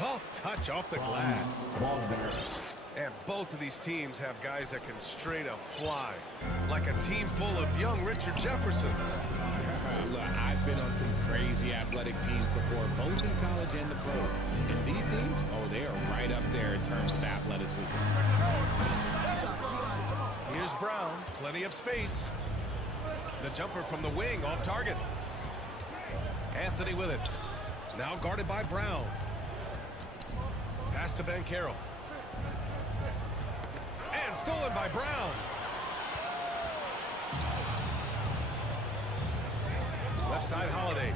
Soft touch off the glass. And both of these teams have guys that can straight up fly. Like a team full of young Richard Jeffersons. Look, I've been on some crazy athletic teams before, both in college and the pros. And these teams, oh, they are right up there in terms of athleticism. Here's Brown, plenty of space. The jumper from the wing, off target. Anthony with it. Now guarded by Brown. Pass to Ben Carroll. And stolen by Brown. Left side, Holiday.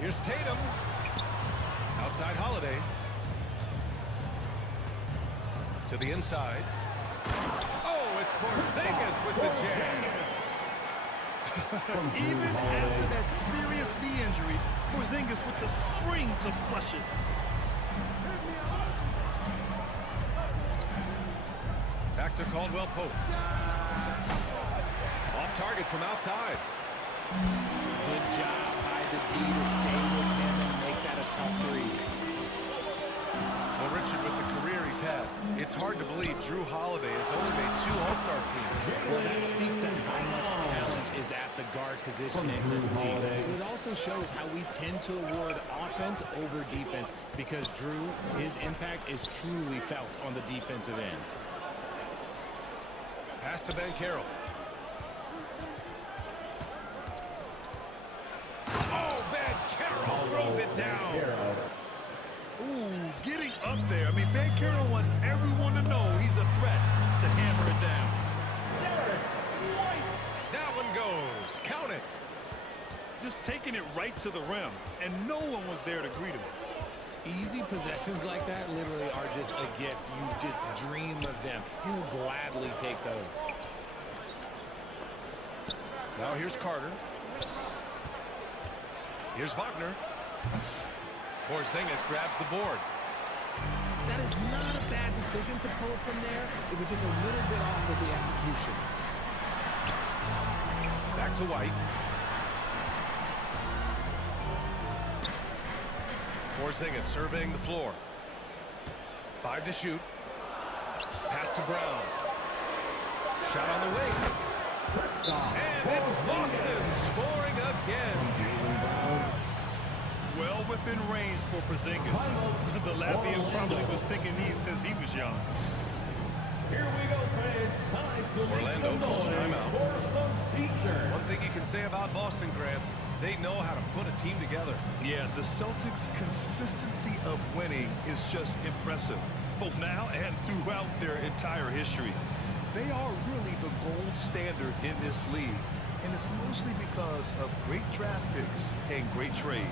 Here's Tatum. Outside, Holiday. To the inside. Oh, it's Porzingis with the jam. Even after that serious knee injury, Porzingis with the spring to flush it. Back to Caldwell Pope. Off target from outside. Good job by the D to stay with him and make that a tough three. Well, Richard, with the career he's had, it's hard to believe Drew Holiday has only made 2 All-Star teams. Well, that speaks to how much talent is at the guard position in this league. It also shows how we tend to award offense over defense because Drew, his impact is truly felt on the defensive end. Pass to Ben Carroll. Oh, Ben Carroll throws it down. Ooh, getting up there. I mean, Ben Carroll wants everyone to know he's a threat to hammer it down. That one goes. Count it. Just taking it right to the rim, and no one was there to greet him. Easy possessions like that literally are just a gift. You just dream of them. He'll gladly take those. Now here's Carter. Here's Wagner. Porzingis grabs the board. That is not a bad decision to pull from there. It was just a little bit off with the execution. Back to White. Porzingis surveying the floor. 5 to shoot. Pass to Brown. Shot on the wing. And it's Boston scoring again. Well within range for Porzingis. The Latvian probably was taking these since he was young. Here we go, fans. Time to Orlando make calls some noise timeout. for some teacher. One thing you can say about Boston, Grant, they know how to put a team together. Yeah, the Celtics' consistency of winning is just impressive, both now and throughout their entire history. They are really the gold standard in this league, and it's mostly because of great draft picks and great trades.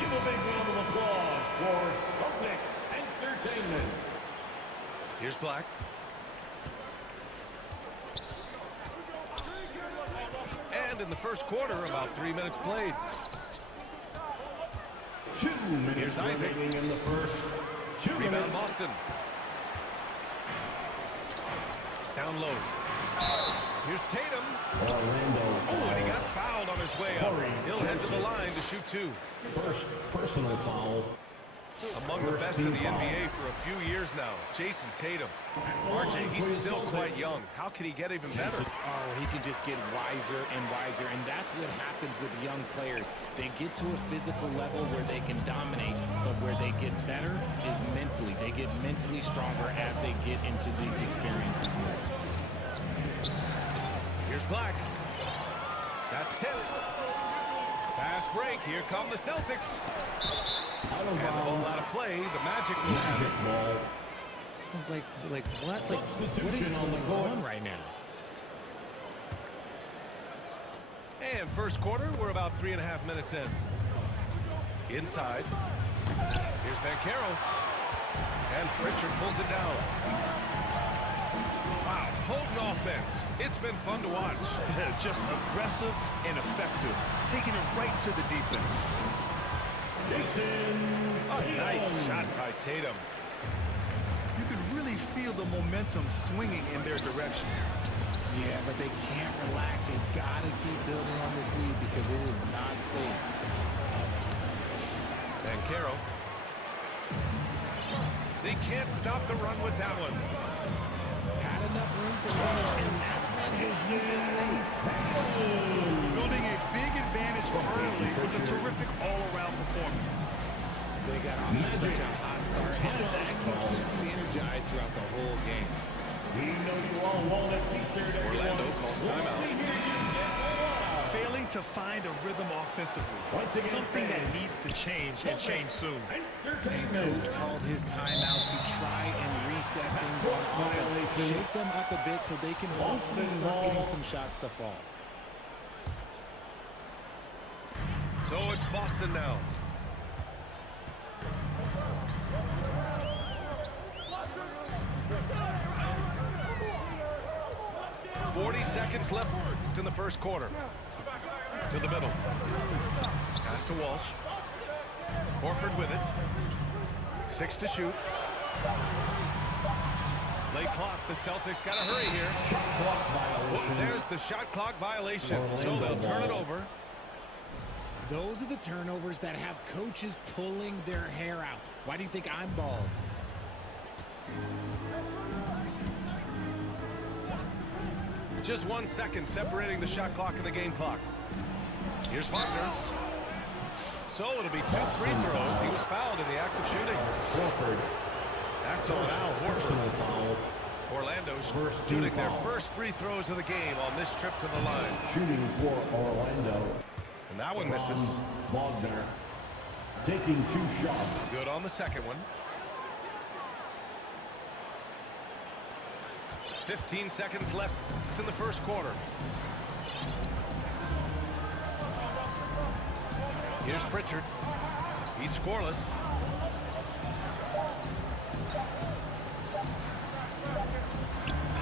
Give a big round of applause for Celtics Entertainment. Here's Black. And in the first quarter, about 3 minutes played. 2 minutes Here's Isaac. remaining in the first. 2 Rebound minutes. Boston. Down low. Here's Tatum. Orlando. Oh, and he got fouled on his way up. He'll head to the line to shoot 2. First personal foul. Among the best in the NBA for a few years now, Jason Tatum. RJ, he's still quite young. How can he get even better? Oh, he can just get wiser and wiser, and that's what happens with young players. They get to a physical level where they can dominate, but where they get better is mentally. They get mentally stronger as they get into these experiences more. Here's Black. That's 10. Fast break. Here come the Celtics. Out of And the ball bounds. out of play. The Magic will have it. Ball. Like what? Like, what is Substitution on the going court. on right now? And first quarter, we're about 3.5 minutes in. Inside. Here's Bancaro. And Pritchard pulls it down. Wow, potent offense. It's been fun to watch. Just aggressive and effective, taking it right to the defense. A nice shot by Tatum. You can really feel the momentum swinging in their direction. Yeah, but they can't relax. They've got to keep building on this lead because it is not safe. Bancaro. They can't stop the run with that one. Had enough room to finish, and that's when he's usually late. Building a big advantage early with a terrific all-around performance. They got off to such a hot start, and that keeps them energized throughout the whole game. We know you all want a t-shirt. Orlando calls timeout. Failing to find a rhythm offensively. Something that needs to change and change soon. And Coach called his timeout to try and reset things on offense. Shake them up a bit so they can hopefully start getting some shots to fall. So it's Boston now. .40 seconds left in the first quarter. To the middle. Pass to Walsh. Horford with it. 6 to shoot. Late clock. The Celtics got to hurry here. Oh, there's the shot clock violation. So they'll turn it over. Those are the turnovers that have coaches pulling their hair out. Why do you think I'm bald? Just 1 second separating the shot clock and the game clock. Here's Wagner. So it'll be 2 free throws. He was fouled in the act of shooting. That's all now. Horford. Orlando's shooting their first free throws of the game on this trip to the line. Shooting for Orlando. And that one misses. Wagner taking 2 shots. Good on the second one. 15 seconds left in the first quarter. Here's Pritchard. He's scoreless.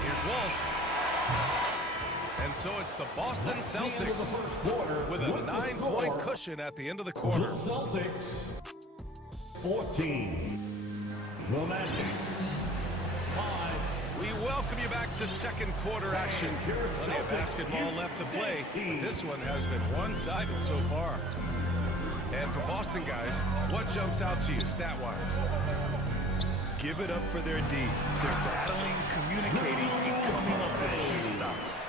Here's Walsh. And so it's the Boston Celtics with a 9-point cushion at the end of the quarter. Celtics 14. The Magic 5. We welcome you back to second quarter action. Plenty of basketball left to play, but this one has been one-sided so far. And for Boston guys, what jumps out to you stat-wise? Give it up for their D. They're battling, communicating, and coming up with key stops.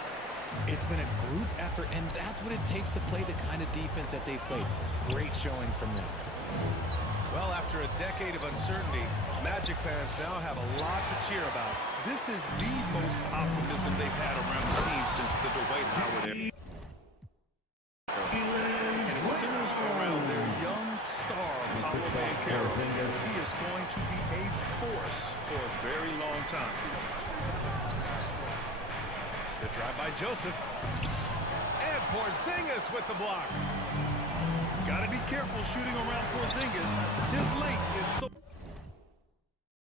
It's been a group effort, and that's what it takes to play the kind of defense that they've played. Great showing from them. Well, after a decade of uncertainty, Magic fans now have a lot to cheer about. This is the most optimism they've had around the team since the Dwight Howard era. And it centers around their young star, Paolo Bancaro. He is going to be a force for a very long time. The drive by Joseph. And Porzingis with the block. Got to be careful shooting around Porzingis. His length is so